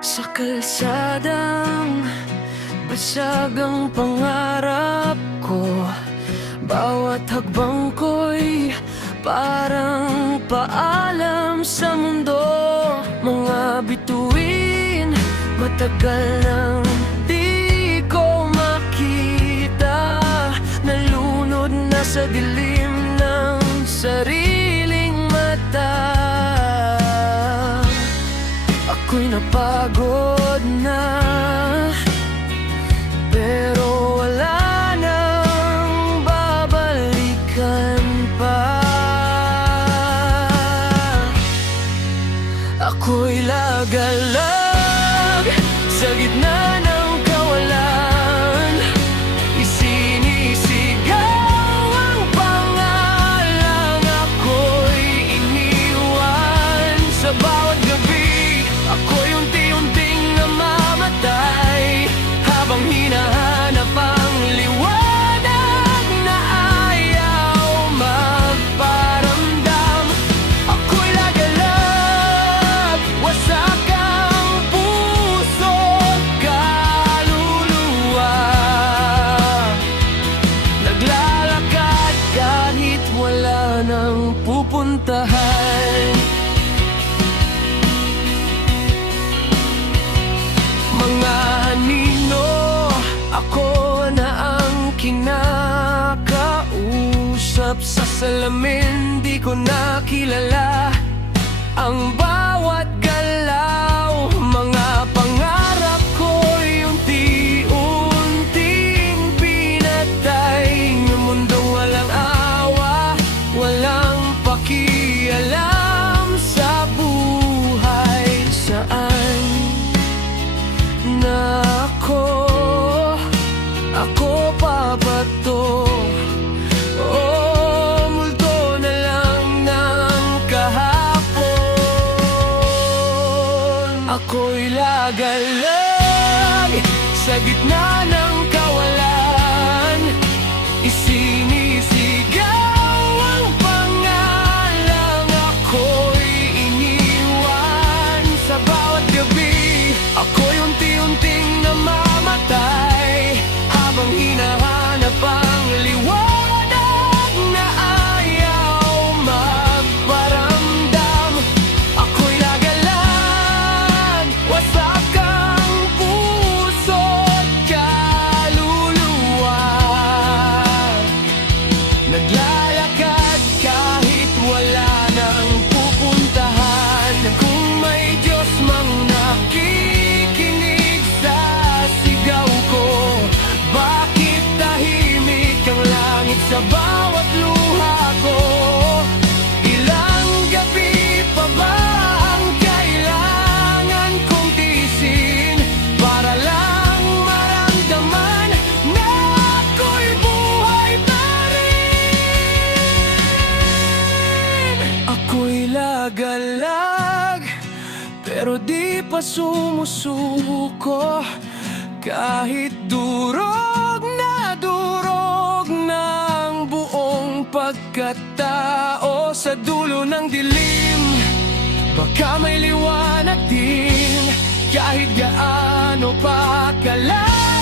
Sa kalsadang basag ang pangarap ko. Bawat hagbang ko'y parang paalam sa mundo. Mga bituin, matagal nang di ko makita. Nalunod na sa dilim ng sariling mata. Ako'y napagod na, pero wala nang babalikan pa. Ako'y lagalag sa gitna ng kawalan. Isinisigaw ang pangalan. Ako'y iniwan sa bawat gabi. Ako'y unti-unting namamatay habang hinahanap ang liwanag na ayaw magparamdam. Ako'y lagalag, wasak ang puso't kaluluwa. Naglalakad kahit wala nang pupuntahan. Mga anino, ako na ang kinakausap. Sa salamin di ko nakilala ang bawat galaw. Mga pangarap ko'y unti-unting pinatay. Ng mundong walang awa, walang pakialam sa buhay. Saan na ako papato? Oh, multo na lang ng kahapon. Ako'y lagalag sa gitna ng kawalan. Isinisigaw ang pangalan. Ako'y iniwan sa bawat gabi. Ako'y unti-unting namamatay habang hinahanap ang liwanag na ayaw magparamdam. Ako'y lagalag, wasak ang puso't kaluluwa. Naglalakad kahit wala nang pupuntahan. Kung may Diyos mang nakikinig sa sigaw ko, bakit tahimik ang langit sa bawat luha ko? Ilang gabi pa ba ang kailangan kong tiisin para lang maramdaman na ako'y buhay pa rin? Ako'y lagalag, pero di pa sumusuko. Kahit durog na ang buong pagkatao. Sa dulo ng dilim, baka may liwanag din. Kahit gaano pa kalayo,